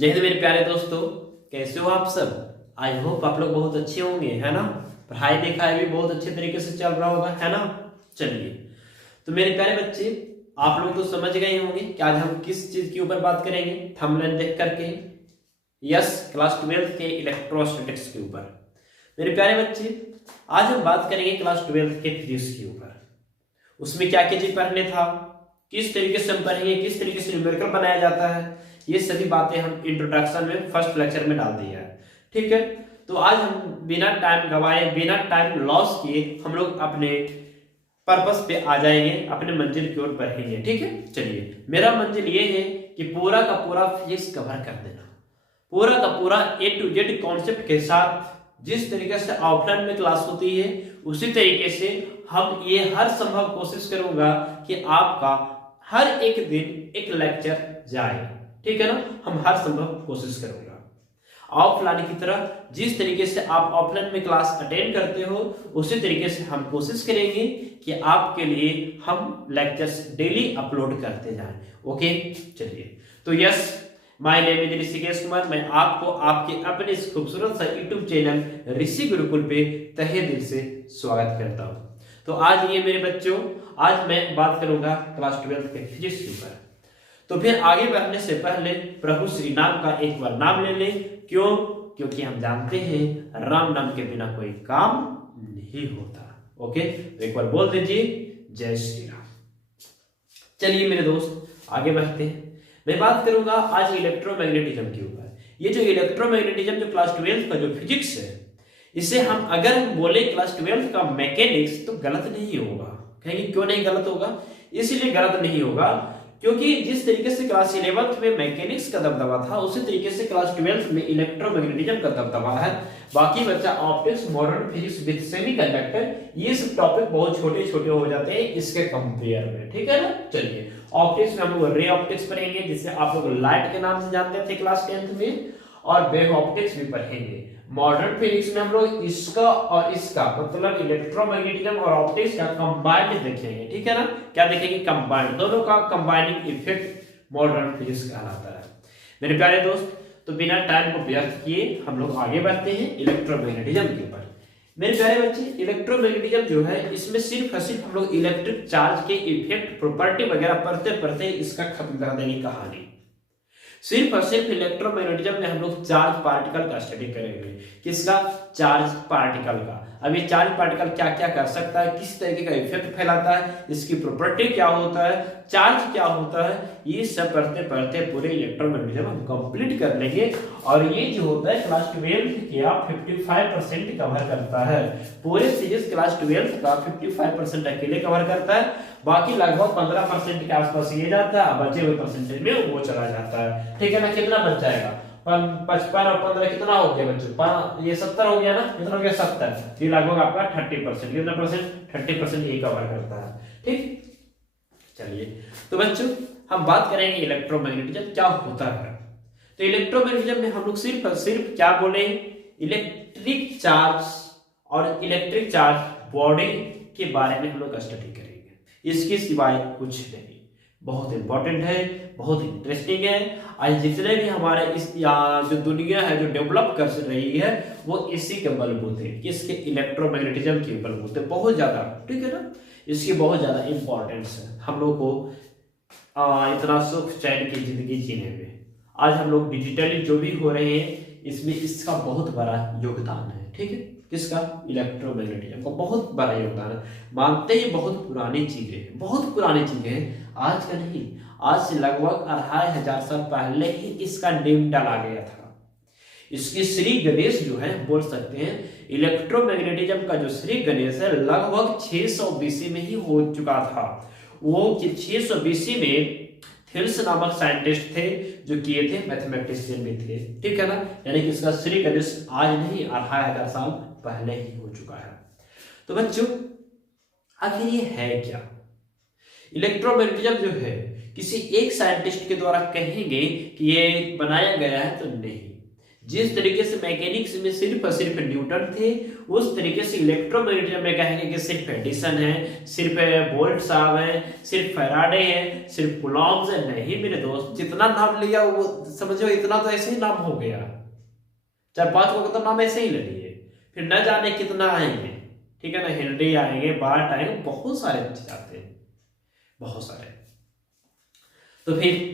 जय हिंद मेरे प्यारे दोस्तों, कैसे हो आप सब। आई होप आप लोग बहुत अच्छे होंगे, है ना। पढ़ाई लिखाई भी बहुत अच्छे तरीके से चल रहा होगा, है ना। चलिए, तो मेरे प्यारे बच्चे, आप लोग तो समझ गए होंगे कि आज हम किस चीज के ऊपर बात करेंगे। थंबनेल देख करके यस, क्लास 12 के इलेक्ट्रोस्टैटिक्स के ऊपर। मेरे प्यारे बच्चे, आज हम बात करेंगे क्लास 12 के फिजिक्स के ऊपर। उसमें क्या क्या चीज पढ़ने था, किस तरीके से हम पढ़ेंगे, किस तरीके से न्यूमेरिकल बनाया जाता है, ये सभी बातें हम इंट्रोडक्शन में फर्स्ट लेक्चर में डाल दिया है। ठीक है, तो आज हम बिना टाइम गवाए, बिना टाइम लॉस किए हम लोग अपने पर्पस पे आ जाएंगे, अपने मंजिल की ओर बढ़ेंगे। ठीक है, चलिए, मेरा मंजिल ये है कि पूरा का पूरा फिजिक्स कवर कर देना, पूरा का पूरा A to Z कॉन्सेप्ट के साथ। जिस तरीके से ऑफलाइन में क्लास होती है उसी तरीके से हम ये हर संभव कोशिश करूंगा कि आपका हर एक दिन एक लेक्चर जाए। ठीक है ना, हम हर संभव कोशिश करूंगा। ऑफलाइन की तरह जिस तरीके से आप ऑफलाइन में क्लास अटेंड करते हो उसी तरीके से हम कोशिश करेंगे कि आपके लिए हम लेक्चर्स डेली अपलोड करते जाएं। ओके, चलिए, तो yes, my name is Rishikesh Kumar. मैं आपको आपके अपने इस खूबसूरत सा यूट्यूब चैनल ऋषि गुरुकुल पे तहे दिल से स्वागत करता हूँ। तो आज ये मेरे बच्चों, आज मैं बात करूंगा क्लास 12 के फिजिक्स के ऊपर। तो फिर आगे बढ़ने से पहले प्रभु श्री राम का एक बार नाम ले लें। क्यों? क्योंकि हम जानते हैं राम नाम के बिना कोई काम नहीं होता। ओके, तो एक बार बोल दीजिए जय श्री राम। चलिए मेरे दोस्त, आगे बढ़ते हैं। मैं बात करूंगा आज इलेक्ट्रोमैग्नेटिज्म के ऊपर। ये जो इलेक्ट्रोमैग्नेटिज्म जो क्लास 12 का जो फिजिक्स है, इसे हम अगर बोले क्लास 12 का मैकेनिक्स तो गलत नहीं होगा। कहेंगे क्यों नहीं गलत होगा? इसलिए गलत नहीं होगा क्योंकि जिस तरीके से क्लास 11th में मैकेनिक्स का दबदबा था उसी तरीके से क्लास 12th में इलेक्ट्रोमैग्नेटिज्म का दबदबा है। बाकी बच्चा optics, modern physics with semiconductor, ये सब टॉपिक बहुत छोटे छोटे हो जाते हैं इसके कंपेयर में। ठीक है ना। चलिए, ऑप्टिक्स में हम लोग रे ऑप्टिक्स पढ़ेंगे, जिसे आप लोग लाइट के नाम से जानते थे क्लास 10th में, और वेव ऑप्टिक्स भी पढ़ेंगे। मॉडर्न फिजिक्स में हम लोग इसका और इसका मतलब इलेक्ट्रोमैग्नेटिज्म और ऑप्टिक्स का कंबाइंड देखेंगे। ठीक है ना, क्या देखेंगे? कंबाइंड, दोनों का कंबाइनिंग इफेक्ट मॉडर्न फिजिक्स कहलाता है। मेरे प्यारे दोस्त, तो बिना टाइम को व्यर्थ किए हम लोग आगे बढ़ते हैं इलेक्ट्रोमैग्नेटिज्म के ऊपर। मेरे प्यारे बच्चे, इलेक्ट्रोमैग्नेटिज्म जो है इसमें सिर्फ और सिर्फ हम लोग इलेक्ट्रिक चार्ज के इफेक्ट, प्रॉपर्टी वगैरह पढ़ते पढ़ते इसका खत्म कर देंगे कहानी। सिर्फ और सिर्फ इलेक्ट्रोमैग्नेटिज्म में हम लोग चार्ज पार्टिकल का स्टडी करेंगे। किसका? चार्ज पार्टिकल का। अब ये चार्ज पार्टिकल क्या क्या कर सकता है, किस तरीके का इफेक्ट फैलाता है, इसकी प्रॉपर्टी क्या होता है, चार्ज क्या होता है, ये सब पढ़ते पढ़ते पूरे इलेक्ट्रोमैग्नेटिज्म हम कंप्लीट कर लेंगे। और ये जो होता है क्लास 12 का 55% कवर करता है। पूरे फिजिक्स क्लास 12 का 55% अकेले कवर करता है, बाकी लगभग 15% के आसपास ये जाता है, बचे हुए परसेंटेज में वो चला जाता है। ठीक है ना, कितना बच जाएगा? 55 और 15 कितना हो गया बच्चों? ये 70 हो गया ना, कितना हो गया? 70। ये लगभग आपका 30%, कितना परसेंट? 30% ये कवर करता है। ठीक, चलिए, तो बच्चों हम बात करेंगे इलेक्ट्रोमैग्नेटिज्म क्या होता है। तो इलेक्ट्रोमैग्नेटिज्म में हम लोग सिर्फ और सिर्फ क्या बोले, इलेक्ट्रिक चार्ज और इलेक्ट्रिक चार्ज बॉडी के बारे में हम लोग स्टडी करेंगे, इसके सिवाय कुछ नहीं। बहुत इंपॉर्टेंट है, बहुत इंटरेस्टिंग है। आज जितने भी हमारे इस जो दुनिया है जो डेवलप कर रही है वो इसी के बलबूते, इसके इलेक्ट्रोमैग्नेटिज्म के बलबूते बहुत ज्यादा। ठीक है ना, इसकी बहुत ज्यादा इंपॉर्टेंस है हम लोग को इतना सुख चैन की जिंदगी जीने में। आज हम लोग डिजिटली जो भी हो रहे हैं इसमें इसका बहुत बड़ा योगदान है। ठीक है, किसका? इलेक्ट्रोमैग्नेटिज्म का बहुत बड़ा योगदान है। मानते ही बहुत पुरानी चीजें हैं, बहुत पुरानी चीजें हैं, आज का नहीं। आज से लगभग 2500 साल पहले ही इसका नेम डाला गया था। इसकी श्री गणेश जो है, बोल सकते हैं इलेक्ट्रोमैग्नेटिज्म का जो श्री गणेश है लगभग 600 बीसी में ही हो चुका था। वो 600 बीसी में थेल्स नामक साइंटिस्ट थे जो किए थे, मैथमेटिशियन भी थे। ठीक है ना, यानी कि इसका श्री गणेश आज नहीं 2500 साल पहले ही हो चुका है। तो बच्चों, आखिर ये है क्या? इलेक्ट्रोमैग्नेटिज्म जो है किसी एक साइंटिस्ट के द्वारा कहेंगे कि ये बनाया गया है तो नहीं। जिस तरीके से मैकेनिक्स में सिर्फ और सिर्फ न्यूटन थे, उस तरीके से इलेक्ट्रोमैग्नेटिज्म में कहेंगे कि सिर्फ एडिसन है, सिर्फ वोल्ट साहब है, सिर्फ फैराडे है, सिर्फ कूलॉम्स है। नहीं मेरे दोस्त, जितना नाम लिया वो समझो इतना तो ऐसे ही नाम हो गया, 4-5 को तो नाम ऐसे ही ले लिए, फिर न जाने कितना आएंगे, ठीक है ना। हेनरी आएंगे, बार्ट आएंगे, बहुत सारे बच्चे आते हैं, बहुत सारे। तो फिर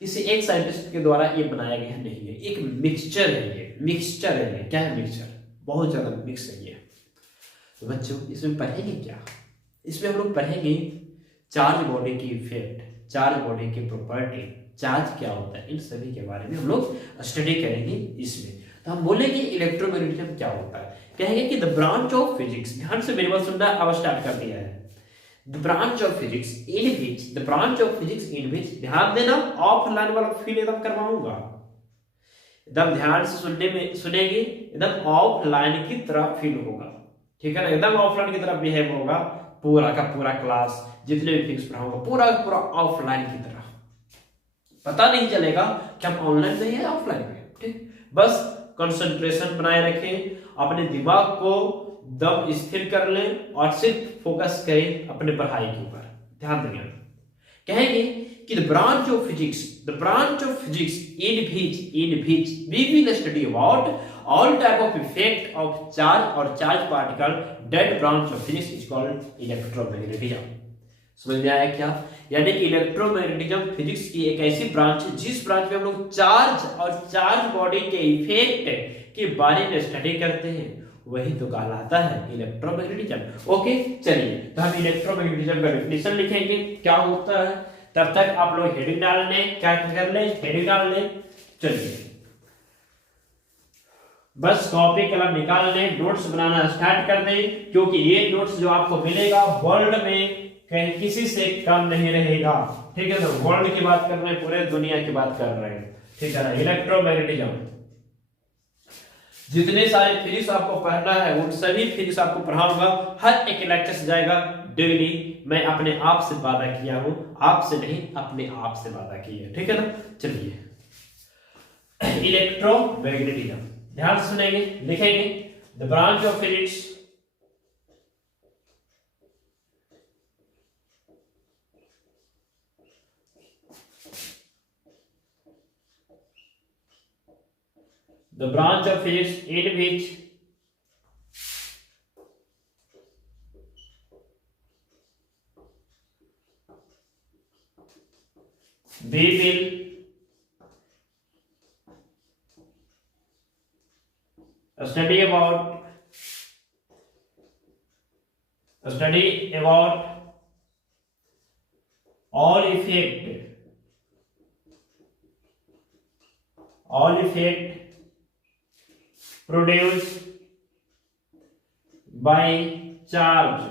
इसे एक साइंटिस्ट के द्वारा ये बनाया गया नहीं है, एक मिक्सचर है, ये मिक्सचर है। ये क्या है? मिक्सचर, बहुत ज्यादा मिक्स है ये। तो बच्चों इसमें पढ़ेंगे क्या? इसमें हम लोग पढ़ेंगे चार्ज बॉडी की इफेक्ट, चार्ज बॉडी की प्रॉपर्टी, चार्ज क्या होता है, इन सभी के बारे में हम लोग स्टडी करेंगे इसमें। तो हम बोलेंगे इलेक्ट्रोमैग्नेटिज्म क्या होता है, कहेंगे कि द ब्रांच ऑफ फिजिक्स, ध्यान से मेरी बात सुनना, अब स्टार्ट कर दिया है। The branch of physics in which ध्यान देना, ऑफलाइन वाला फील एकदम करवाऊंगा, एकदम ध्यान से सुनने में सुनेंगे, एकदम ऑफलाइन की तरह फील होगा, ठीक है ना, एकदम ऑफलाइन की तरह बिहेव होगा, पूरा का पूरा क्लास जितने भी फिजिक्स पढ़ाऊंगा पूरा का पूरा ऑफलाइन की तरह, पता नहीं चलेगा कि हम ऑनलाइन में है ऑफलाइन में, ठीक। बस कंसंट्रेशन बनाए रखें, अपने दिमाग को दम स्थिर कर लें और सिर्फ फोकस करें अपने पढ़ाई के ऊपर, ध्यान देंगे। कहेंगे कि the branch of physics in which we will study about all type of effect of charge और charge particle, that branch of physics is called electromagnetism। समझ में आया क्या? यानी कि इलेक्ट्रोमैग्नेटिज्म फिजिक्स की एक ऐसी ब्रांच है जिस ब्रांच में हम लोग चार्ज और चार्ज बॉडी के इफेक्ट के बारे में स्टडी करते हैं, वही तो कहलाता है इलेक्ट्रोमैग्नेटिज्म। ओके चलिए, तो हम इलेक्ट्रोमैग्नेटिज्म का डेफिनेशन लिखेंगे क्या होता है। तब तक आप लोग हेडिंग डाल लें, क्या कर लें, हेडिंग डाल लें। चलिए बस कॉपी कलम निकाल लें, नोट्स बनाना स्टार्ट कर दें, क्योंकि ये नोट्स जो आपको मिलेगा वर्ल्ड में कहीं किसी से कम नहीं रहेगा, ठीक है ना। वर्ल्ड की बात कर रहे हैं, पूरे दुनिया की बात कर रहे हैं, ठीक है ना। इलेक्ट्रोमैग्नेटिज्म जितने सारे फिजिक्स आपको पढ़ना है उन सभी फिजिक्स आपको पढ़ाऊंगा, हर एक लेक्चर से जाएगा डेली। मैं अपने आप से वादा किया हूं, आपसे नहीं, अपने आप से वादा की है, ठीक है ना। चलिए इलेक्ट्रोमैग्नेटिज्म ध्यान से सुनेंगे, लिखेंगे the branch of physics in which we will study about all effect produced by charge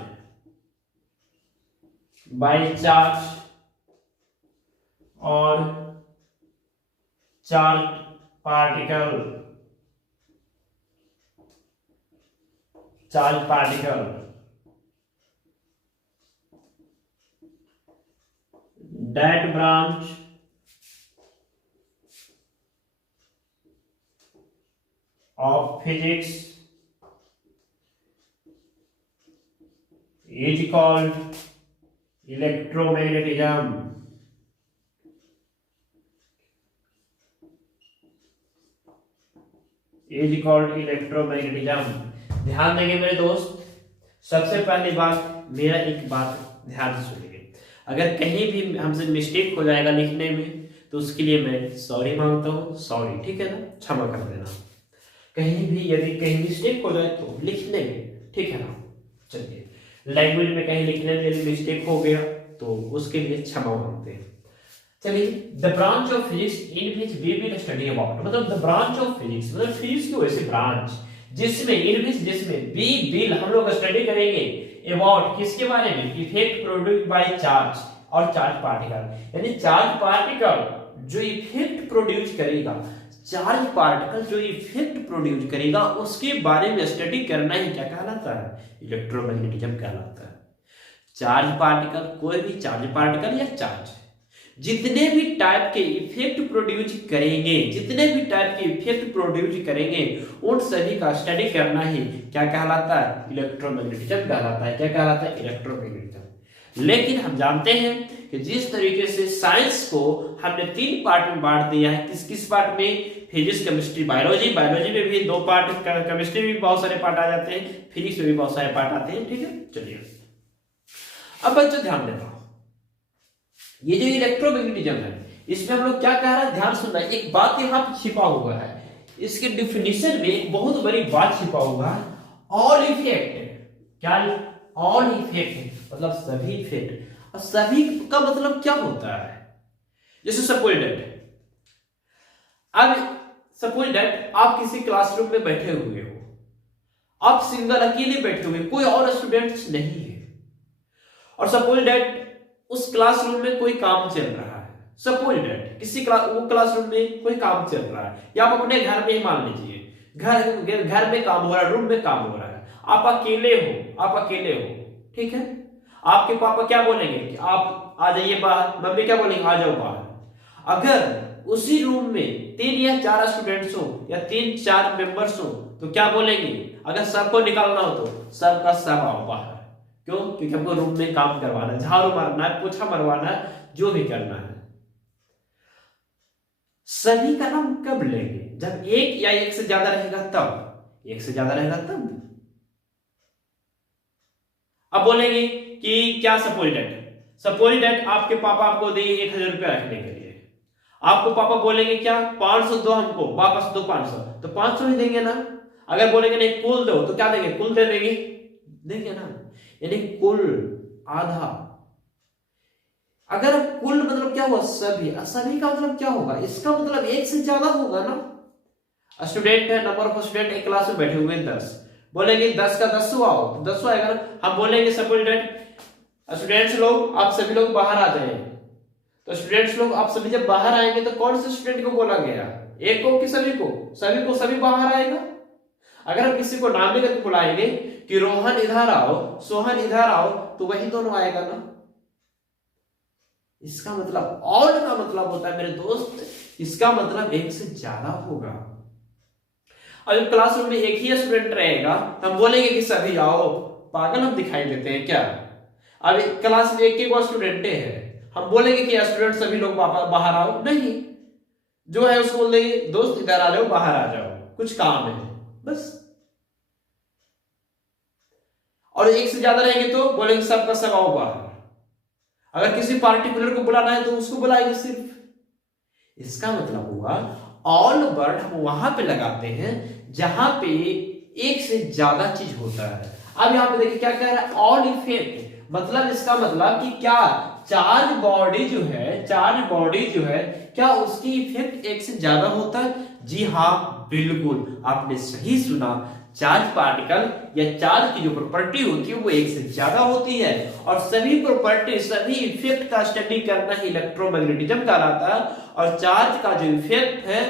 और charge particle that branch of physics is called electromagnetism। ध्यान देंगे मेरे दोस्त। सबसे पहली बात, मेरा एक बात ध्यान से सुनिए, अगर कहीं भी हमसे मिस्टेक हो जाएगा लिखने में तो उसके लिए मैं सॉरी मांगता हूँ, सॉरी, ठीक है ना, क्षमा कर देना। कहीं भी यदि कहीं मिस्टेक हो जाए तो लिखने में, ठीक है ना। चलिए लैंग्वेज में कहीं लिखने में यदि मिस्टेक हो गया तो उसके लिए क्षमा मांगते हैं। चलिए the branch of physics in which we will study about, मतलब द ब्रांच ऑफ फिजिक्स मतलब फिजिक्स की वैसी ब्रांच जिसमें वी विल हम लोग स्टडी करेंगे अबाउट किसके बारे में, इफेक्ट प्रोड्यूस्ड बाय चार्ज और चार्ज पार्टिकल, यानी चार्ज पार्टिकल जो इफेक्ट प्रोड्यूस करेगा, चार्ज पार्टिकल जो इफेक्ट प्रोड्यूस करेगा उसके बारे में स्टडी करना ही क्या कहलाता है, इलेक्ट्रोमैग्नेटिज्म कहलाता है। चार्ज पार्टिकल, कोई भी चार्ज पार्टिकल या चार्ज जितने भी टाइप के इफेक्ट प्रोड्यूस करेंगे, जितने भी टाइप के इफेक्ट प्रोड्यूस करेंगे, उन सभी का स्टडी करना ही क्या कहलाता है? इलेक्ट्रोमैग्नेटिज्म कहलाता है। क्या कहलाता है? इलेक्ट्रोमैग्नेटिज्म। लेकिन हम जानते हैं कि जिस तरीके से साइंस को हमने 3 पार्ट में बांट दिया है, किस किस पार्ट में? Physics, chemistry, biology. बायोलॉजी में भी 2 पार्ट, केमिस्ट्री में भी बहुत सारे पार्ट आ जाते हैं, फिजिक्स में भी बहुत सारे पार्ट आते हैं। ठीक है, चलिए अब बच्चों ध्यान देना, ये जो इलेक्ट्रोमैग्नेटिज्म है इसमें हम लोग क्या कह रहे हैं, ध्यान सुनना। एक बात यहाँ पे छिपा हुआ है, इसके डिफिनेशन में एक बहुत बड़ी बात छिपा हुआ है, ऑल इफेक्ट। क्या? ऑल इफेक्ट मतलब सभी इफेक्ट। और सभी का मतलब क्या होता है? जैसे सपोज दैट, अब सपोज दैट आप किसी क्लासरूम में बैठे हुए हो, आप सिंगल अकेले बैठे हुए, कोई और स्टूडेंट्स नहीं है, और सपोज दैट उस क्लासरूम में कोई काम चल रहा है। सपोज दैट किसी वो क्लासरूम में कोई काम चल रहा है, या आप अपने घर में ही मान लीजिए, घर में काम हो रहा है, रूम में काम हो रहा है, आप अकेले हो, आप अकेले हो, ठीक है। आपके पापा क्या बोलेंगे कि आप आ जाइए बाहर, मम्मी क्या बोलेंगे, आ जाओ बाहर। अगर उसी रूम में 3 या 4 स्टूडेंट्स हो या 3-4 मेंबर्स हो तो क्या बोलेंगे? अगर सबको निकालना हो तो सबका सब आओ बाहर। क्यों? क्योंकि हमको रूम में काम करवाना है, झाड़ू मारना है, पोछा मरवाना है, जो भी करना है। सभी का नाम कब लेंगे? जब एक या एक से ज्यादा रहेगा तब। एक से ज्यादा रहेगा तब। अब बोलेंगे कि क्या? सपोज दैट आपके पापा आपको दिए 1000 रुपया रखने के लिए, आपको पापा बोलेंगे क्या? 500 दो हमको, वापस दो 500, तो 500 ही देंगे ना। अगर बोलेंगे नहीं कुल दो, तो क्या देंगे? कुल दे देंगे ना, यानी कुल आधा। अगर कुल मतलब क्या हुआ? सभी। सभी का मतलब क्या होगा? इसका मतलब एक से ज्यादा होगा ना। स्टूडेंट है, नंबर ऑफ स्टूडेंट एक क्लास में बैठे हुए 10, बोलेंगे 10 का 10 आओ, 10 आएगा ना। हम बोलेंगे सपोज दैट स्टूडेंट्स लोग आप सभी लोग बाहर आ जाए, तो स्टूडेंट्स लोग आप सभी जब बाहर आएंगे तो कौन से स्टूडेंट को बोला गया? एक को कि सभी को? सभी को, सभी बाहर आएगा। अगर हम किसी को नाम लेकर बुलाएंगे कि रोहन इधर आओ, सोहन इधर आओ, तो वही दोनों आएगा ना। इसका मतलब ऑल का मतलब होता है मेरे दोस्त, इसका मतलब एक से ज्यादा होगा। अब क्लासरूम में एक ही स्टूडेंट रहेगा तो हम बोलेंगे कि सभी आओ। पागल हम दिखाई देते हैं क्या? अब क्लास में एक स्टूडेंट है, हम बोलेंगे कि स्टूडेंट सभी लोग बाहर आओ? नहीं, जो है उसको बोल देंगे दोस्त इधर आ जाओ, बाहर आ जाओ, कुछ काम है, बस। और एक से ज्यादा रहेंगे तो बोलेंगे सबका सब आओ बाहर। अगर किसी पार्टिकुलर को बुलाना है तो उसको बुलाएंगे सिर्फ। इसका मतलब हुआ ऑल वर्ड हम वहां पे लगाते हैं जहां पे एक से ज्यादा चीज होता है। अब यहां पे देखिए क्या कह रहा है? ऑल इफेक्ट मतलब इसका मतलब कि क्या चार्ज बॉडी जो है क्या उसकी इफेक्ट एक से ज्यादा होता है? जी हाँ, बिल्कुल आपने सही सुना। चार्ज पार्टिकल या चार्ज की जो प्रॉपर्टी होती है वो एक से ज्यादा होती है, और सभी प्रॉपर्टी, सभी इफेक्ट का स्टडी करना ही इलेक्ट्रोमैग्नेटिज्म कहलाता है। और चार्ज का जो इफेक्ट है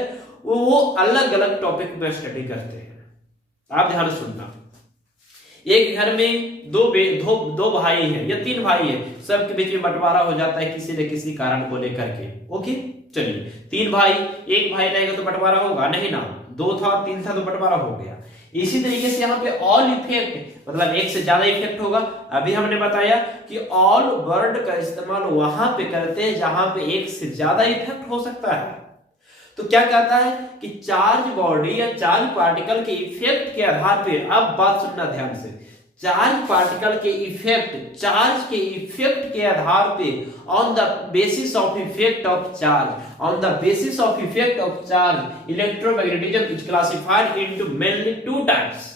वो अलग अलग टॉपिक में स्टडी करते हैं। आप ध्यान सुनना, एक घर में दो भाई है या 3 भाई है, सबके बीच में बंटवारा हो जाता है किसी न किसी कारण को लेकर के। ओके, चलिए 3 भाई, एक भाई रहेगा तो बंटवारा होगा नहीं ना, 2 था 3 था तो बंटवारा हो गया। इसी तरीके से यहाँ पे ऑल इफेक्ट मतलब एक से ज्यादा इफेक्ट होगा। अभी हमने बताया कि ऑल वर्ड का इस्तेमाल वहां पे करते हैं जहां पे एक से ज्यादा इफेक्ट हो सकता है। तो क्या कहता है कि चार्ज बॉडी या चार्ज पार्टिकल के इफेक्ट के आधार पे, अब बात सुनना ध्यान से, चार्ज पार्टिकल के इफेक्ट, चार्ज के इफेक्ट के आधार पे, on the basis of effect of charge, on the basis of effect of charge, electromagnetism is classified into mainly 2 types.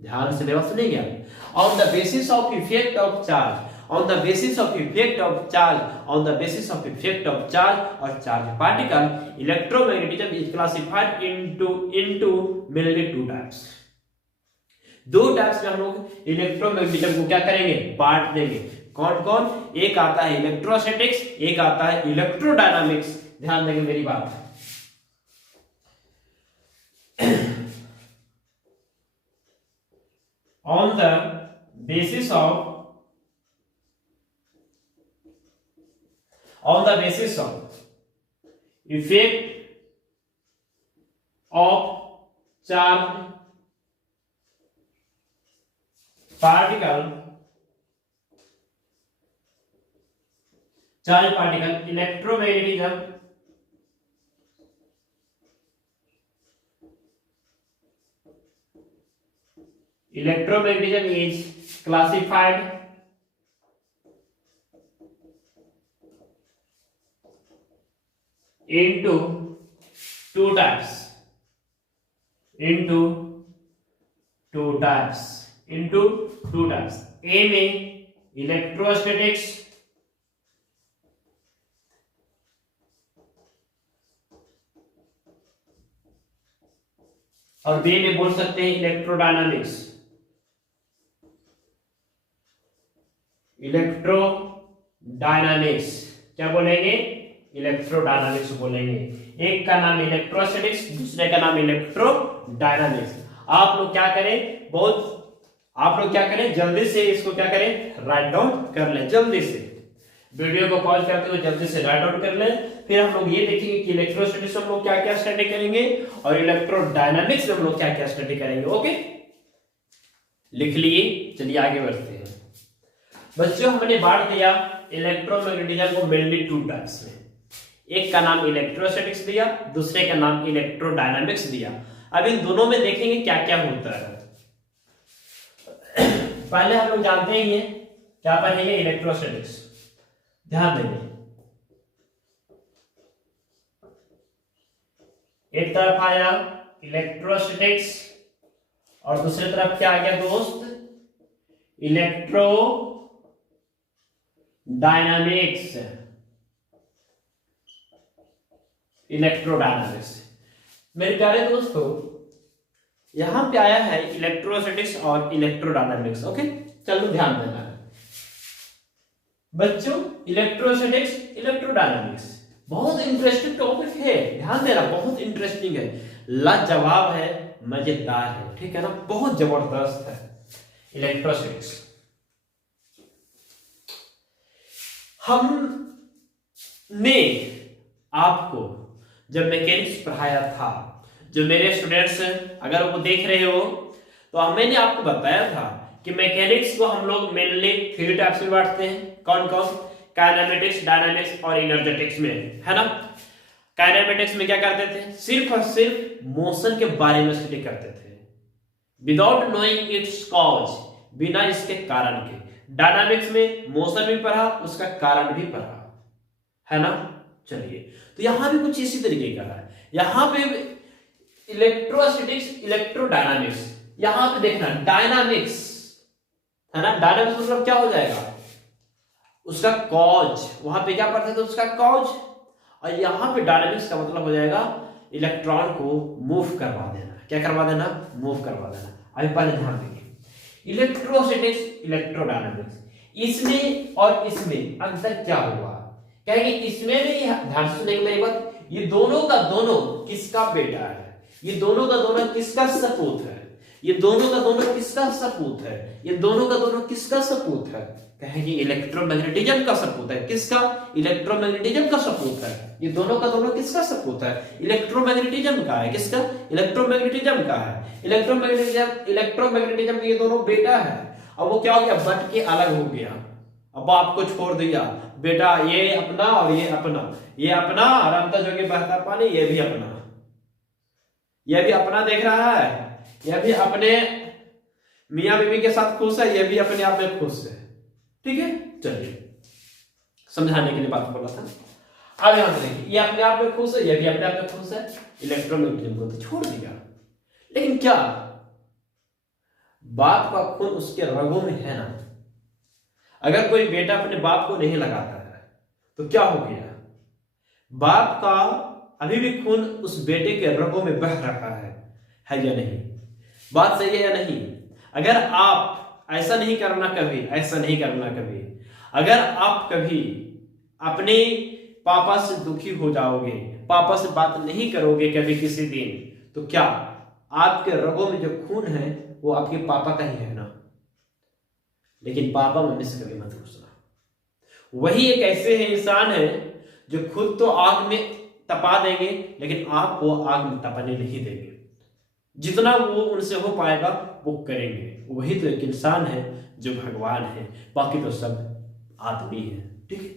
ध्यान से मेरा सुनेंगे आप। On the basis of effect of charge, on the basis of effect of charge, on the basis of effect of charge or charge particle, electromagnetism is classified into mainly 2 types। 2 types में हम लोग electromagnetism को क्या करेंगे? बांट देंगे। कौन कौन? एक आता है इलेक्ट्रोस्टैटिक्स, एक आता है इलेक्ट्रोडायनामिक्स। ध्यान देंगे मेरी बात। on the basis on the basis of effect of charge particle electromagnetism is classified into two types A में इलेक्ट्रोस्टैटिक्स और बी में बोल सकते हैं इलेक्ट्रोडायनामिक्स। क्या बोलेंगे? इलेक्ट्रोडायनामिक्स बोलेंगे। एक का नाम इलेक्ट्रोस्टैटिक्स, दूसरे का नाम इलेक्ट्रोडायनामिक्स। आप लोग क्या करें जल्दी से इसको क्या करें, राइट डाउन कर लें। जल्दी से वीडियो को पॉज करते हुए जल्दी से राइट डाउन कर लें। फिर हम लोग ये देखेंगे कि इलेक्ट्रोस्टैटिक्स में हम लोग क्या क्या स्टडी करेंगे और इलेक्ट्रोडायनामिक्स में हम लोग क्या क्या स्टडी करेंगे। ओके, लिख लिए। चलिए आगे बढ़ते हैं बच्चों। हमने बांट दिया इलेक्ट्रोमैग्नेटिज्म को मेनली टू टाइप्स में। एक का नाम इलेक्ट्रोस्टैटिक्स दिया, दूसरे का नाम इलेक्ट्रोडायनामिक्स दिया। अब इन दोनों में देखेंगे क्या क्या होता है। पहले हम लोग जानते ही हैं, क्या पढ़ेंगे? इलेक्ट्रोस्टैटिक्स। ध्यान देंगे, एक तरफ आया इलेक्ट्रोस्टैटिक्स और दूसरी तरफ क्या आ गया दोस्त? इलेक्ट्रोडायनामिक्स। मेरे प्यारे दोस्तों, यहां पे आया है इलेक्ट्रोस्टैटिक्स और इलेक्ट्रोडायनामिक्स। ओके, चलो ध्यान देना है बच्चों। इलेक्ट्रोस्टैटिक्स, इलेक्ट्रोडायनामिक्स बहुत इंटरेस्टिंग टॉपिक है। ध्यान देना, बहुत इंटरेस्टिंग है, लाजवाब है, मजेदार है, ठीक है ना, बहुत जबरदस्त है इलेक्ट्रोस्टैटिक्स। हमने आपको जब मैकेनिक्स पढ़ाया था, जो मेरे स्टूडेंट्स अगर वो देख रहे हो तो मैंने आपको बताया था कि मैकेनिक्स को हम लोग मेनली 3 टाइप्स में बांटते हैं। कौन कौन? काइनेमेटिक्स, डायनामिक्स और एनर्जेटिक्स में, है ना। काइनेमेटिक्स में क्या करते थे? सिर्फ और सिर्फ मोशन के बारे में स्टडी करते थे, विदाउट नोइंग इट्स कॉज, बिना इसके कारण के। डायनामिक्स में मोशन भी पढ़ा, उसका कारण भी पढ़ा, है ना। चलिए, तो यहां भी कुछ इसी तरीके का है। यहां पे इलेक्ट्रोस्टैटिक्स, इलेक्ट्रोडायनामिक्स, यहां पे देखना डायनामिक्स, है ना। डायनामिक्स मतलब क्या हो जाएगा? उसका कॉज। वहां पे क्या पढ़ते थे? उसका कॉज। और यहां पे डायनामिक्स का मतलब हो जाएगा इलेक्ट्रॉन को मूव करवा देना। क्या करवा देना? मूव करवा देना। अभी पहले ध्यान देंगे, इलेक्ट्रोस्टैटिक्स, इलेक्ट्रोडायनामिक्स, इसमें और इसमें अंतर क्या हुआ? कहेंगे इसमें भी, ध्यान से सुनेंगे मेरी बात, ये दोनों का दोनों किसका बेटा है? ये दोनों का दोनों किसका सपूत है? ये दोनों का दोनों किसका सपूत है? ये दोनों का दोनों किसका सपूत है? कहेंगे इलेक्ट्रोमैग्नेटिज्म का सपूत है। किसका? इलेक्ट्रोमैग्नेटिज्म का सपूत है। ये दोनों का दोनों किसका सपूत है? इलेक्ट्रोमैग्नेटिज्म का है। किसका? इलेक्ट्रोमैग्नेटिज्म का है। इलेक्ट्रोमैग्नेटिज्म ये दोनों बेटा है। अब वो क्या हो गया? बट के अलग हो गया। अब आपको छोड़ दिया बेटा, ये अपना और ये अपना, ये अपना रमता जोगे बहता पानी, ये भी अपना, ये भी अपना देख रहा है, ये भी अपने मियां बीवी के साथ खुश है, ये भी अपने आप में खुश है, ठीक है। चलिए, समझाने के लिए बात बोला था। अब यहां देखिए, ये अपने आप में खुश है, ये भी अपने आप में खुश है। इलेक्ट्रोमैग्नेटिज्म को तो छोड़ दिया, लेकिन क्या बाप का खून उसके रगों में है ना। अगर कोई बेटा अपने बाप को नहीं लगाता है तो क्या हो गया? बाप का अभी भी खून उस बेटे के रगों में बह रहा है या नहीं? बात सही है या नहीं? अगर आप ऐसा नहीं करना कभी, ऐसा नहीं करना कभी, अगर आप कभी अपने पापा से दुखी हो जाओगे, पापा से बात नहीं करोगे कभी किसी दिन, तो क्या आपके रगों में जो खून है वो आपके पापा का ही है ना। लेकिन पापा मम्मी से कभी मत पूछना। वही एक ऐसे है इंसान है जो खुद तो आग में तपा देंगे लेकिन आग को आग में तपाने नहीं देंगे। जितना वो उनसे हो पाएगा वो करेंगे। वही तो एक इंसान है जो भगवान है, बाकी तो सब आदमी है। ठीक है,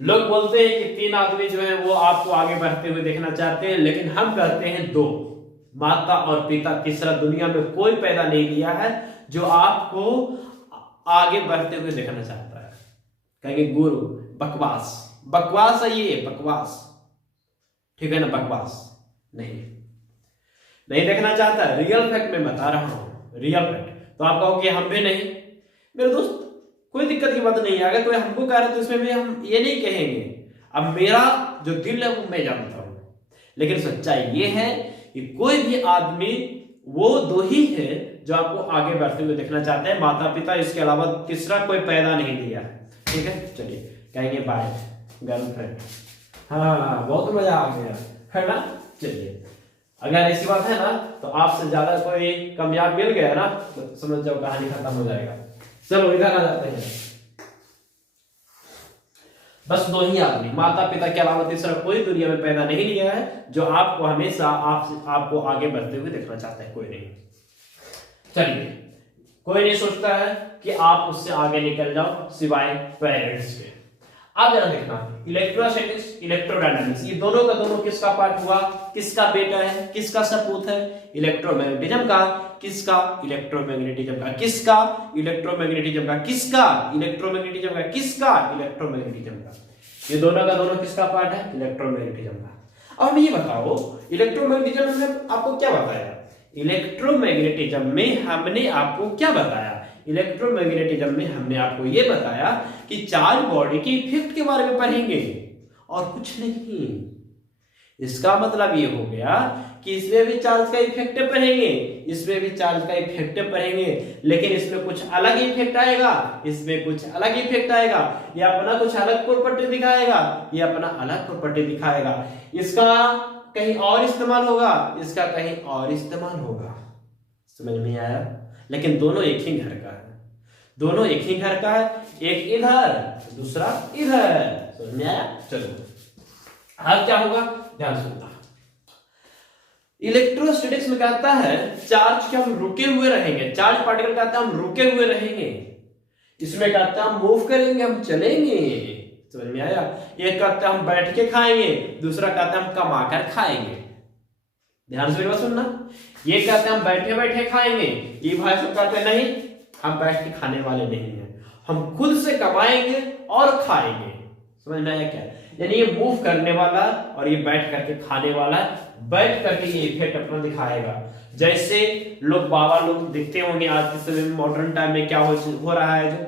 लोग बोलते हैं कि 3 आदमी जो है वो आपको आगे बढ़ते हुए देखना चाहते हैं, लेकिन हम कहते हैं 2, माता और पिता। तीसरा दुनिया में कोई पैदा नहीं किया है जो आपको आगे बढ़ते हुए देखना चाहता है। कहेंगे गुरु बकवास, बकवास है ये, बकवास। ठीक है ना, बकवास नहीं देखना चाहता। रियल फैक्ट मैं बता रहा हूं, रियल फैक्ट। तो आप कहोगे हम भी नहीं। मेरे दोस्त कोई दिक्कत की बात नहीं है, अगर कोई हमको कह रहा है तो इसमें भी हम ये नहीं कहेंगे। अब मेरा जो दिल है वो मैं जानता हूं, लेकिन सच्चाई ये है कि कोई भी आदमी वो 2 ही है जो आपको आगे बढ़ते हुए देखना चाहते हैं, माता पिता। इसके अलावा तीसरा कोई पैदा नहीं दिया है। ठीक है, चलिए कहेंगे बाय गर्लफ्रेंड। हाँ, बहुत मजा आ गया है ना। चलिए, अगर ऐसी बात है ना तो आपसे ज्यादा कोई कामयाब मिल गया ना तो समझ जाओ कहानी खत्म हो जाएगा। चलो इधर आ जाते हैं। बस 2 ही आदमी, माता पिता के अलावा तीसरा कोई दुनिया में पैदा नहीं लिया है जो आपको हमेशा आपको आगे बढ़ते हुए देखना चाहता है। कोई नहीं। चलिए, कोई नहीं सोचता है कि आप उससे आगे निकल जाओ सिवाय पेरेंट्स के। अब जरा देखना, इलेक्ट्रोस्टैटिक्स, इलेक्ट्रोडायनामिक्स, ये दोनों का दोनों किसका पार्ट हुआ, किसका बेटा है, किसका सपूत है? इलेक्ट्रोमैग्नेटिज्म का। किसका? इलेक्ट्रोमैग्नेटिज्म का। किसका? इलेक्ट्रोमैग्नेटिज्म का। किसका? इलेक्ट्रोमैग्नेटिज्म का। किसका? इलेक्ट्रोमैग्नेटिज्म का। ये दोनों का दोनों किसका पार्ट है? इलेक्ट्रोमैग्नेटिज्म का। अब हमें ये बताओ, इलेक्ट्रोमैग्नेटिज्म में आपको क्या बताया? इलेक्ट्रोमैग्नेटिज्म में हमने आपको क्या बताया? इलेक्ट्रोमैग्नेटिज्म में हमने आपको यह बताया कि चार्ज बॉडी के इफेक्ट के बारे में पढ़ेंगे और कुछ नहीं। इसका मतलब ये हो गया कि इसमें भी चार्ज का इफेक्ट पढ़ेंगे, इसमें भी चार्ज का इफेक्ट पढ़ेंगे, लेकिन इसमें कुछ अलग इफेक्ट आएगा, इसमें कुछ अलग इफेक्ट आएगा। ये अपना कुछ अलग प्रॉपर्टी दिखाएगा, ये अपना अलग प्रॉपर्टी दिखाएगा। इसका कहीं और इस्तेमाल होगा, इसका कहीं और इस्तेमाल होगा। समझ में आया? लेकिन दोनों एक ही घर का है, दोनों एक ही घर का है। एक इधर, दूसरा इधर। समझ में आया? चलो, अब क्या होगा ध्यान सुनना। इलेक्ट्रोस्टैटिक्स में कहता है चार्ज के हम रुके हुए रहेंगे, चार्ज पार्टिकल कहता है हम रुके हुए रहेंगे। इसमें कहता है हम मूव करेंगे, हम चलेंगे। समझ में आया? एक कहता है हम बैठ के खाएंगे, दूसरा कहता है हम कमाकर खाएंगे। ध्यान से सुनना। ये कहते हैं हम बैठे बैठे खाएंगे, ये भाई सब कहते हैं नहीं, हम बैठ के खाने वाले नहीं हैं, हम खुद से कमाएंगे और खाएंगे। समझ में आया क्या? यानी ये मूव करने वाला और ये बैठ करके खाने वाला, बैठ करके ये इफेक्ट अपना दिखाएगा। जैसे लोग बाबा लोग दिखते होंगे आज के समय में, मॉडर्न टाइम में क्या हो रहा है, जो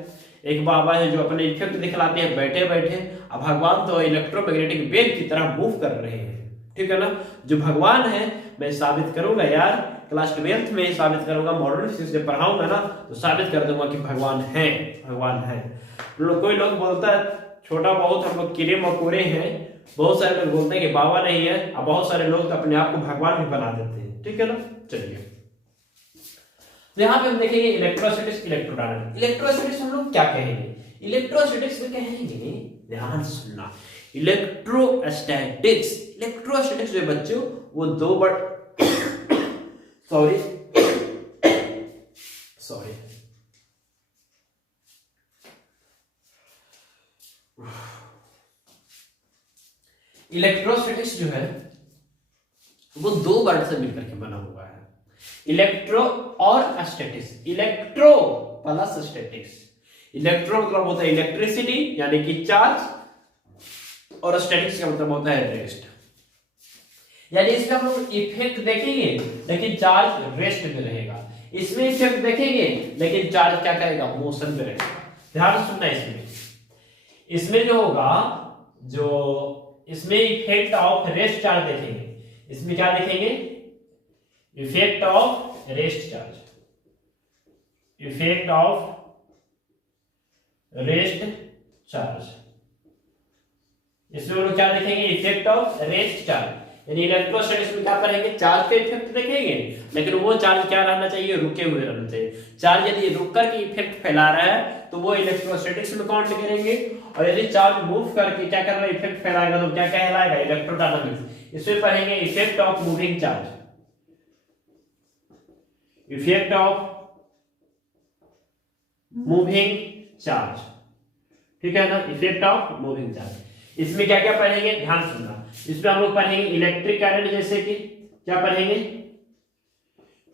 एक बाबा है जो अपने इफेक्ट दिखलाते हैं बैठे बैठे। अब भगवान तो इलेक्ट्रोमैग्नेटिक वेव की तरह मूव कर रहे हैं। ठीक है ना? जो भगवान है मैं साबित करूंगा यार, क्लास 12th में साबित करूंगा, मॉडर्न फिजिक्स जब पढ़ाऊंगा ना तो साबित कर दूंगा कि भगवान है, भगवान है। कोई लोग बोलता है छोटा बहुत हम लोग कीड़े मकोड़े हैं, बहुत सारे लोग बोलते हैं कि बाबा नहीं है, और बहुत सारे लोग तो अपने आप को भगवान भी बना देते हैं। ठीक है ना? चलिए, यहाँ पे हम देखेंगे इलेक्ट्रोस्टैटिक्स, इलेक्ट्रोडायनामिक्स। इलेक्ट्रोस्टैटिक्स हम लोग क्या कहेंगे? इलेक्ट्रोस्टैटिक्स में कहेंगे, ध्यान सुनना, इलेक्ट्रोस्टैटिक्स, इलेक्ट्रोस्टैटिक्स जो बच्चों वो 2 वर्ड सॉरी इलेक्ट्रोस्टैटिक्स जो है वो 2 वर्ड से मिलकर के बना हुआ है, इलेक्ट्रो और statics. Electro plus statics. Electro मतलब होता है इलेक्ट्रिसिटी यानी कि चार्ज, और स्टैटिक्स का मतलब होता है रेस्ट। यानी इसका हम लोग इफेक्ट देखेंगे लेकिन चार्ज रेस्ट में रहेगा, इसमें इफेक्ट देखेंगे लेकिन चार्ज क्या करेगा? मोशन में रहेगा। ध्यान सुनना, इसमें जो होगा, जो इसमें इफेक्ट ऑफ रेस्ट चार्ज देखेंगे, इसमें क्या देखेंगे? Effect of rest charge, effect of rest charge. इसमें हम लोग क्या देखेंगे? Effect of rest charge. यानी इलेक्ट्रोस्टैटिक्स में क्या पढ़ेंगे, चार्ज पे इफेक्ट देखेंगे, लेकिन वो चार्ज क्या रहना चाहिए, रुके हुए रहना चाहिए। चार्ज यदि रुक करके इफेक्ट फैला रहा है तो वो इलेक्ट्रोस्टैटिक्स में काउंट करेंगे, और यदि चार्ज मूव करके क्या कर रहा है, इफेक्ट फैलाएगा तो क्या कहलाएगा, इलेक्ट्रोडायनामिक्स। इसमें पढ़ेंगे effect of moving charge, effect of moving charge, ठीक है ना, इफेक्ट ऑफ मूविंग चार्ज। इसमें क्या क्या पढ़ेंगे, ध्यान सुनना। इसमें हम लोग पढ़ेंगे इलेक्ट्रिक करंट, जैसे कि क्या पढ़ेंगे,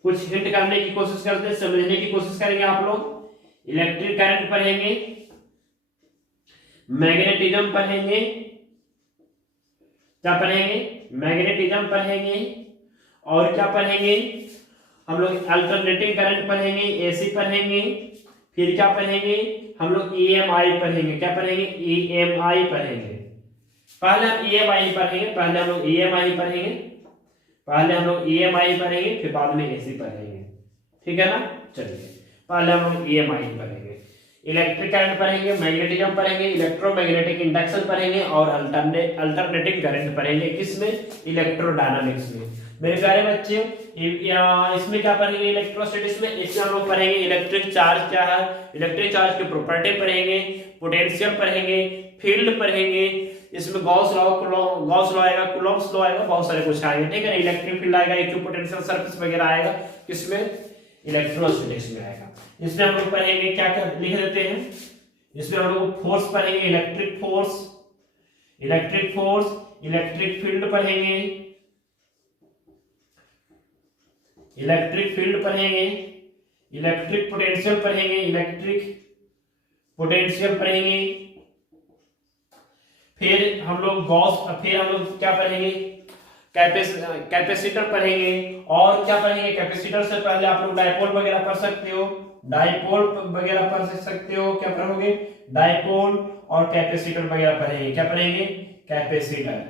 कुछ हिंट करने की कोशिश करते हैं, समझने की कोशिश करेंगे आप लोग। इलेक्ट्रिक करंट पढ़ेंगे, मैग्नेटिज्म पढ़ेंगे, क्या पढ़ेंगे, मैग्नेटिज्म पढ़ेंगे, और क्या पढ़ेंगे हम लोग, अल्टरनेटिंग करंट पढ़ेंगे, एसी पढ़ेंगे, फिर क्या पढ़ेंगे हम लोग, ईएमआई पढ़ेंगे। क्या पढ़ेंगे, ईएमआई पढ़ेंगे। पहले हम ईएमआई पढ़ेंगे, पहले हम लोग ईएमआई पढ़ेंगे, पहले हम लोग ईएमआई पढ़ेंगे, फिर बाद में एसी पढ़ेंगे, ठीक है ना। चलिए पहले हम लोग ईएमआई पढ़ेंगे, इलेक्ट्रिक करंट पढ़ेंगे, मैग्नेटिज्म पढ़ेंगे, इलेक्ट्रोमैग्नेटिक इंडक्शन पढ़ेंगे, और अल्टरनेटिंग करंट पढ़ेंगे, किसमें, इलेक्ट्रोडायनामिक्स में। मेरे प्यारे बच्चे इसमें क्या पढ़ेंगे, इलेक्ट्रोस्टैटिक्स में, इसमें हम लोग पढ़ेंगे इलेक्ट्रिक चार्ज क्या है, इलेक्ट्रिक चार्ज की प्रॉपर्टी पढ़ेंगे, पोटेंशियल पढ़ेंगे, फील्ड पढ़ेंगे, इसमें गॉस लॉ आएगा, कूलॉम्स लॉ आएगा, बहुत सारे कुछ आएंगे, ठीक है। इलेक्ट्रिक फील्ड आएगा, इक्विपोटेंशियल सरफेस वगैरह आएगा, किसमें, इलेक्ट्रोस्टैटिक्स में आएगा। इसमें हम लोग पढ़ेंगे क्या क्या लिख देते हैं, इसमें हम लोग फोर्स पढ़ेंगे, electric force, electric force, electric field पढ़ेंगे, इलेक्ट्रिक फील्ड पढ़ेंगे, इलेक्ट्रिक पोटेंशियल पढ़ेंगे, इलेक्ट्रिक पोटेंशियल पढ़ेंगे, फिर हम लोग क्या पढ़ेंगे, कैपेसिटर पढ़ेंगे, और क्या पढ़ेंगे, कैपेसिटर से पहले आप लोग डायपोल वगैरह पढ़ सकते हो, डायपोल वगैरह पढ़ सकते हो, क्या पढ़ोगे, डायपोल और कैपेसिटर वगैरह पढ़ेंगे, क्या पढ़ेंगे, कैपेसिटर।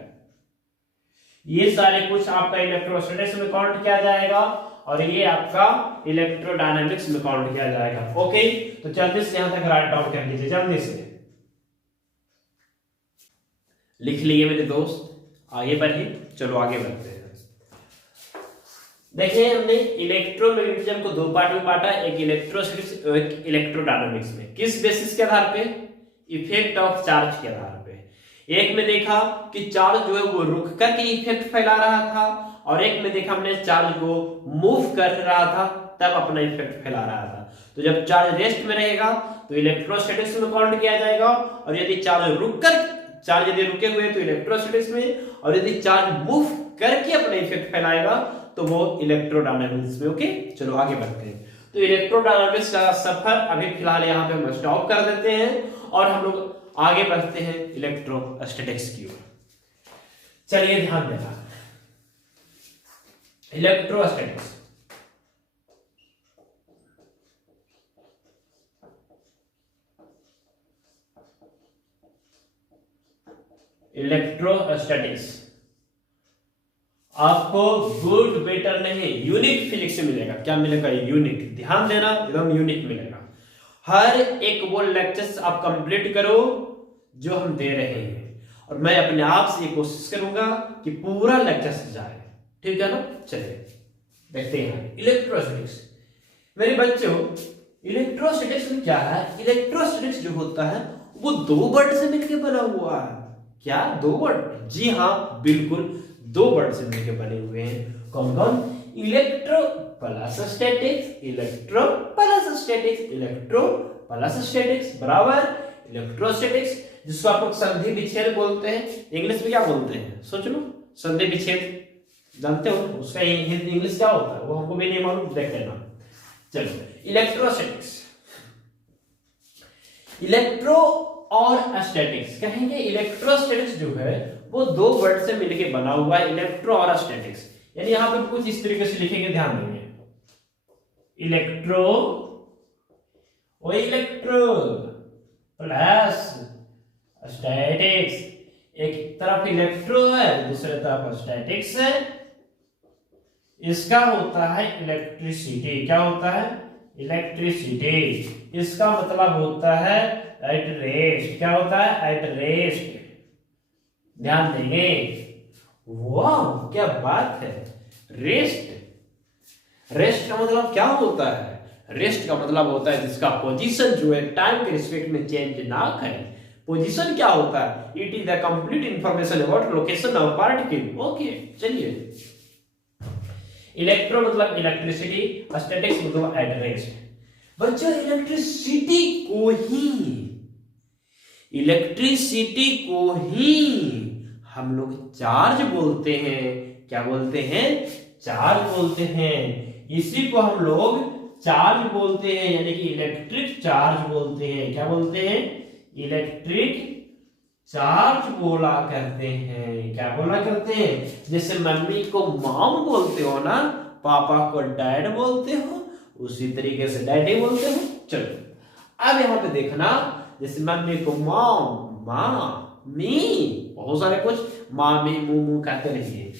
ये सारे कुछ आपका इलेक्ट्रोस्टैटिक्स में काउंट किया जाएगा, और ये आपका इलेक्ट्रोडायनामिक्स में काउंट किया जाएगा। ओके, तो जल्दी से यहां तक राइट डाउन कर लीजिए, जल्दी से लिख लिए मेरे दोस्त, आगे बढ़िए, चलो आगे बढ़ते हैं। देखिए हमने इलेक्ट्रोमैग्नेटिज्म को दो पार्ट में बांटा, एक इलेक्ट्रोस्टैटिक्स और एक इलेक्ट्रोडायनामिक्स में। किस बेसिस के आधार पे, इफेक्ट ऑफ चार्ज के आधार पे। एक में देखा कि चार्ज जो है वो रुक करके इफेक्ट फैला रहा था, और एक में देखा हमने चार्ज को मूव कर रहा था तब अपना इफेक्ट फैला रहा था। तो जब चार्ज रेस्ट में रहेगा तो इलेक्ट्रोस्टैटिक्स में काउंट किया जाएगा, और यदि चार्ज यदि रुके हुए तो इलेक्ट्रोस्टैटिक्स में, और यदि चार्ज मूव करके अपना इफेक्ट फैलाएगा तो वो इलेक्ट्रोडायनामिक्स में। ओके, चलो आगे बढ़ते हैं। तो इलेक्ट्रोडायनामिक्स का सफर अभी फिलहाल यहाँ पे हम स्टॉप कर देते हैं, और हम लोग आगे बढ़ते हैं इलेक्ट्रोस्टैटिक्स की ओर। चलिए ध्यान देना, इलेक्ट्रोस्टैटिक्स, इलेक्ट्रोस्टैटिक्स आपको गुड बेटर नहीं, यूनिक फिजिक्स से मिलेगा। क्या मिलेगा, यूनिक, ध्यान देना, एकदम यूनिक मिलेगा। हर एक वो लेक्चर्स आप कंप्लीट करो जो हम दे रहे हैं, और मैं अपने आप से ये कोशिश करूंगा कि पूरा लेक्चर जाए, ठीक है ना। चलिए देखते हैं इलेक्ट्रोस्टैटिक्स। मेरे बच्चों, इलेक्ट्रोस्टैटिक्स में क्या है, इलेक्ट्रोस्टैटिक्स जो होता है वो दो वर्ड से मिलकर बना हुआ है। क्या, दो वर्ड? जी हाँ, बिल्कुल, दो वर्ड से मिलकर बने हुए हैं। कौन कौन, electro plus statics, electro plus statics, electro plus statics बराबर इलेक्ट्रोस्टैटिक्स, जिसको आप लोग संधि विच्छेद बोलते हैं। इंग्लिश में क्या बोलते हैं, सोच लो, संधि विच्छेद जानते हो, उसका इंग्लिश क्या होता है वो हमको भी नहीं मालूम, देख लेना। चलो इलेक्ट्रोस्टैटिक्स, इलेक्ट्रो और स्टैटिक्स कहेंगे। इलेक्ट्रोस्टैटिक्स जो है वो दो वर्ड से मिलकर बना हुआ है, इलेक्ट्रो और स्टैटिक्स। यानी यहां पे कुछ इस तरीके से लिखेंगे, ध्यान देंगे, इलेक्ट्रो और इलेक्ट्रो प्लस स्टैटिक्स। एक तरफ इलेक्ट्रो है, दूसरे तरफ स्टैटिक्स है। इसका होता है इलेक्ट्रिसिटी, क्या होता है, इलेक्ट्रिसिटी। इसका मतलब होता है एट रेस्ट, क्या होता है, एट रेस्ट। ध्यान देंगे, वाह क्या बात है। रेस्ट, रेस्ट का मतलब क्या होता है? रेस्ट का मतलब होता है जिसका पोजीशन जो है टाइम के रिस्पेक्ट में चेंज ना करे। पोजीशन क्या होता है? It is the complete information about location of particle. Okay चलिए, इलेक्ट्रो मतलब इलेक्ट्रिसिटी, स्टैटिक्स मतलब एट रेस्ट। बच्चों इलेक्ट्रिसिटी को ही हम लोग चार्ज बोलते हैं। क्या बोलते हैं? चार्ज बोलते हैं। इसी को हम लोग चार्ज बोलते हैं, यानी कि इलेक्ट्रिक चार्ज बोलते हैं। क्या बोलते हैं? इलेक्ट्रिक चार्ज बोला करते हैं। क्या बोला करते हैं? जैसे मम्मी को मॉम बोलते हो ना, पापा को डैड बोलते हो, उसी तरीके से डैडी बोलते हो। चलो अब यहां पे देखना, जैसे मम्मी को मॉम, माँ, मी, बहुत सारे कुछ मामी मुमू कहते रहिए।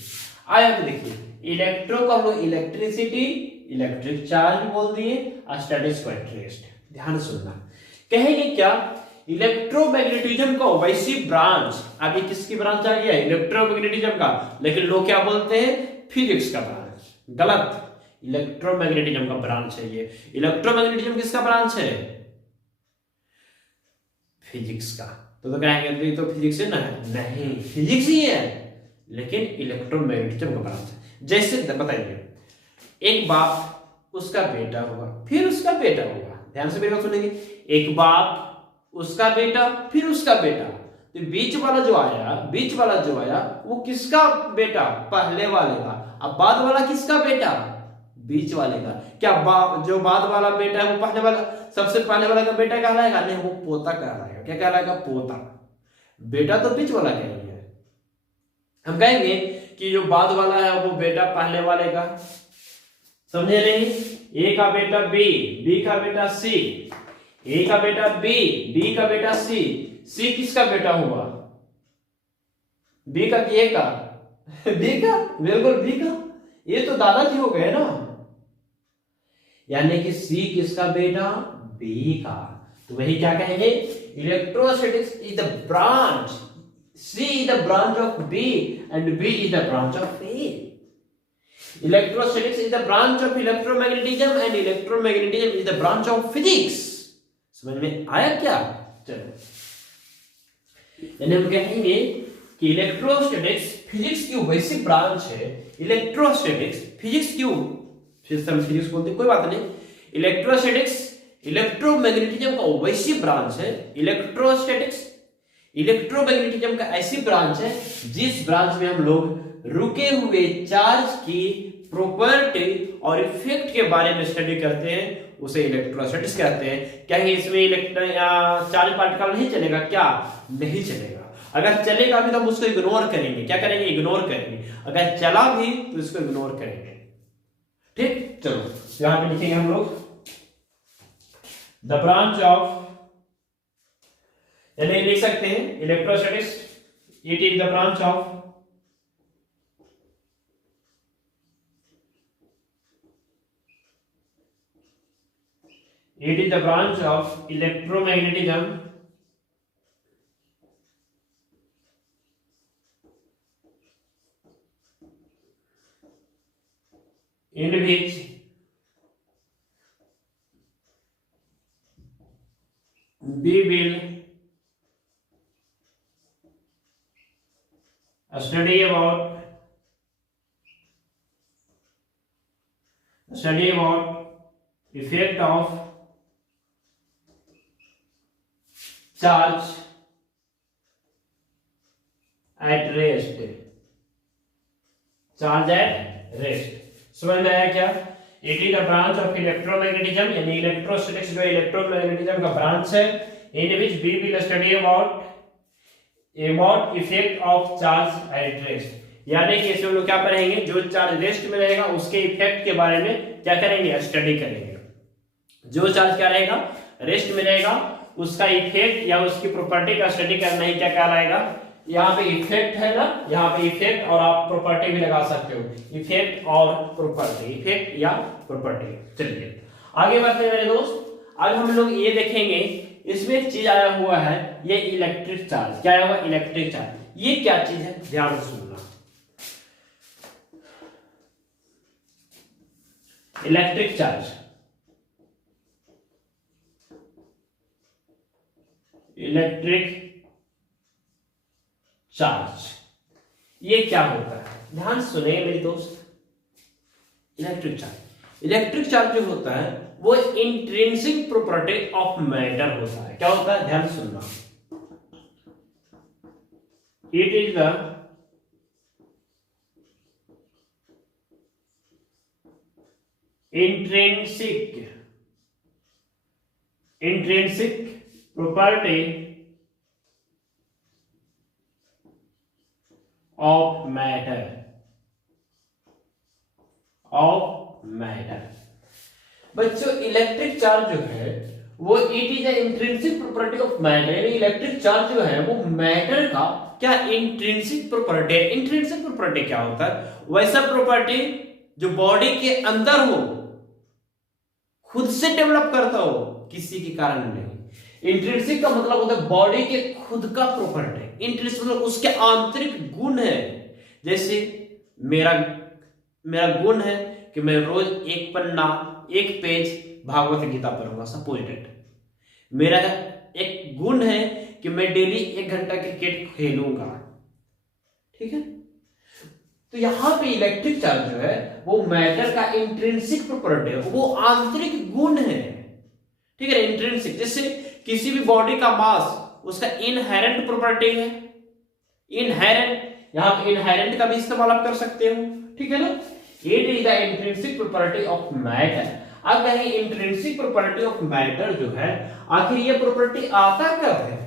आया तो देखिए, इलेक्ट्रो को हम लोग इलेक्ट्रिसिटी, इलेक्ट्रिक चार्ज बोल दिए, स्टैटिक्स को एट रेस्ट। ध्यान सुनना, कहेंगे क्या? इलेक्ट्रोमैग्नेटिज्म का वैसी ब्रांच, अभी किसकी ब्रांच आ गया? इलेक्ट्रोमैग्नेटिज्म का, लेकिन लोग क्या बोलते हैं? फिजिक्स का ब्रांच। गलत, इलेक्ट्रोमैग्नेटिज्म का ब्रांच है ये। इलेक्ट्रोमैग्नेटिज्म किसका ब्रांच है? फिजिक्स का। तो कहेंगे तो फिजिक्स है ना? नहीं, फिजिक्स ही है, लेकिन इलेक्ट्रोमैग्नेटिज्म का ब्रांच है। जैसे बताइए, एक बाप उसका बेटा हुआ, फिर उसका बेटा हुआ। ध्यान से मेरी बात सुनेंगे, एक बाप उसका बेटा फिर उसका बेटा, तो बीच वाला जो आया वो किसका बेटा? पहले वाले का। अब बाद वाला किसका बेटा? बीच वाले का। क्या जो बाद वाला बेटा है वो पहले वाला, सबसे पहले वाला का बेटा कहलाएगा? नहीं, वो पोता कहलाएगा। क्या कहलाएगा? पोता। बेटा तो बीच वाला कहेंगे। हम कहेंगे कि जो बाद वाला है वो बेटा पहले वाले का। समझे नहीं? ए का बेटा बी का बेटा सी, ए का बेटा बी का बेटा सी किसका बेटा हुआ? बी का कि ए का? बी का, बिल्कुल बी का। ये तो दादाजी हो गए ना, यानी कि सी किसका बेटा? बी का। तो वही क्या कहेंगे? Electrostatics is the branch, C is the branch of B and B is the branch of A. Electrostatics is the branch of electromagnetism and electromagnetism is the branch of physics. समझ में आया क्या? चलो, यानी हम कहेंगे कि इलेक्ट्रोस्टैटिक्स फिजिक्स की वैसी ब्रांच है। इलेक्ट्रोस्टैटिक्स फिजिक्स क्यों? फिजिक्स बोलते कोई बात नहीं। इलेक्ट्रोस्टैटिक्स इलेक्ट्रोमैग्नेटिज्म का वैसी ब्रांच है। इलेक्ट्रोस्टैटिक्स इलेक्ट्रोमैग्नेटिज्म का ऐसी ब्रांच है जिस ब्रांच में हम लोग रुके हुए चार्ज की प्रॉपर्टी और इफेक्ट के बारे में स्टडी करते हैं, उसे इलेक्ट्रोस्टैटिक्स कहते हैं। क्या इसमें चार्ज पार्टिकल नहीं चलेगा? क्या नहीं चलेगा? अगर चलेगा भी तो हम उसको इग्नोर करेंगे। क्या करेंगे? इग्नोर करेंगे। अगर चला भी तो इसको इग्नोर करेंगे। ठीक, चलो यहां पे लिखेंगे हम लोग द ब्रांच ऑफ, यानी लिख सकते हैं electrostatics it is the branch of electromagnetism in which we will study about effect of charge at rest। Charge at rest. समझ में आया क्या? It is the branch of electromagnetism, यानी इलेक्ट्रोस्टैटिक्स जो इलेक्ट्रोमैग्नेटिज्म का ब्रांच है, in which we will study about effect of charge at rest. यानी कि इसमें हम लोग क्या पढ़ेंगे? जो चार्ज रेस्ट में रहेगा उसके इफेक्ट के बारे में क्या करेंगे? स्टडी करेंगे। जो चार्ज क्या रहेगा? रेस्ट में रहेगा, उसका इफेक्ट या उसकी प्रॉपर्टी का स्टडी करना ही क्या कहलाएगा? यहाँ पे इफेक्ट है ना, यहाँ पे इफेक्ट और आप प्रॉपर्टी भी लगा सकते हो। इफेक्ट और प्रॉपर्टी, इफेक्ट या प्रॉपर्टी। चलिए आगे बढ़ते हैं मेरे दोस्त। आज हम लोग ये देखेंगे, इसमें एक चीज आया हुआ है, ये इलेक्ट्रिक चार्ज। क्या आया हुआ? Electric charge. ये क्या चीज है? ध्यान से सुनना। इलेक्ट्रिक चार्ज, इलेक्ट्रिक चार्ज ये क्या होता है, ध्यान सुने मेरे दोस्त। इलेक्ट्रिक चार्ज जो होता है वो इंट्रिंसिक प्रॉपर्टी ऑफ मैटर होता है। क्या होता है, ध्यान सुनना। It is the intrinsic property of matter. बच्चों इलेक्ट्रिक चार्ज जो है वो it is intrinsic property of matter, यानी इलेक्ट्रिक चार्ज जो है वो मैटर का क्या इंट्रिंसिक प्रॉपर्टी है। इंट्रिंसिक प्रॉपर्टी क्या होता है, वैसा प्रॉपर्टी जो बॉडी के अंदर हो, खुद से डेवलप करता हो, किसी के कारण नहीं। इंट्रिंसिक का मतलब होता है बॉडी के खुद का प्रॉपर्टी। इंट्रिंसिक मतलब उसके आंतरिक गुण है। जैसे मेरा गुण है कि मैं रोज एक पन्ना, एक पेज भागवत गीता पढ़ूंगा, सपोजिटेड। मेरा एक गुण है कि मैं डेली 1 घंटा क्रिकेट खेलूंगा, ठीक है। तो यहां पे इलेक्ट्रिक चार्ज जो है वो मैटर का इंट्रिंसिक प्रॉपर्टी है, वो आंतरिक गुण है, ठीक है। इंट्रिंसिक जैसे किसी भी बॉडी का मास उसका इनहेरेंट प्रॉपर्टी है। इनहेरेंट, यहां पे इनहेरेंट का भी इस्तेमाल आप कर सकते हो, ठीक है ना। It is the intrinsic property of matter. अब कहीं इंट्रिंसिक प्रॉपर्टी ऑफ मैटर जो है, आखिर ये प्रॉपर्टी आता कब है,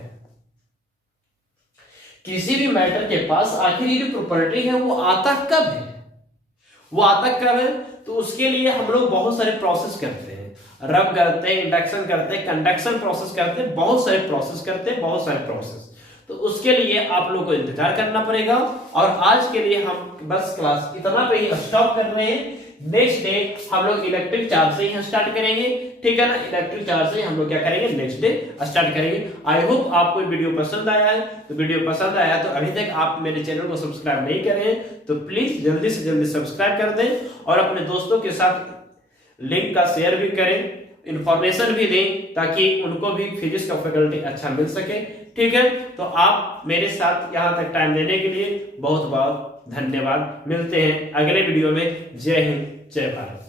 किसी भी मैटर के पास आखिर ये जो प्रॉपर्टी है वो आता कब है, वो आता कब है। तो उसके लिए हम लोग बहुत सारे प्रोसेस करते हैं, रब करते हैं, इंडक्शन करते हैं, कंडक्शन प्रोसेस करते हैं, बहुत सारे प्रोसेस करते हैं, बहुत सारे प्रोसेस। तो उसके लिए आप लोग को इंतजार करना पड़ेगा। और आज के लिए हम बस क्लास इतना पे ही स्टॉप कर रहे हैं। नेक्स्ट डे हम लोग इलेक्ट्रिक चार्ज से ही स्टार्ट करेंगे, ठीक है ना। इलेक्ट्रिक चार्ज से हम लोग क्या करेंगे, नेक्स्ट डे स्टार्ट करेंगे। आई होप आपको वीडियो पसंद आया है। तो वीडियो पसंद आया तो अभी तक आप मेरे चैनल को सब्सक्राइब नहीं करे हैं तो प्लीज जल्दी से जल्दी सब्सक्राइब कर दें और अपने दोस्तों के साथ लिंक का शेयर भी करें, इंफॉर्मेशन भी दें, ताकि उनको भी फिजिक्स का फैकल्टी अच्छा मिल सके, ठीक है। तो आप मेरे साथ यहां तक टाइम देने के लिए बहुत बहुत धन्यवाद। मिलते हैं अगले वीडियो में। जय हिंद, जय भारत।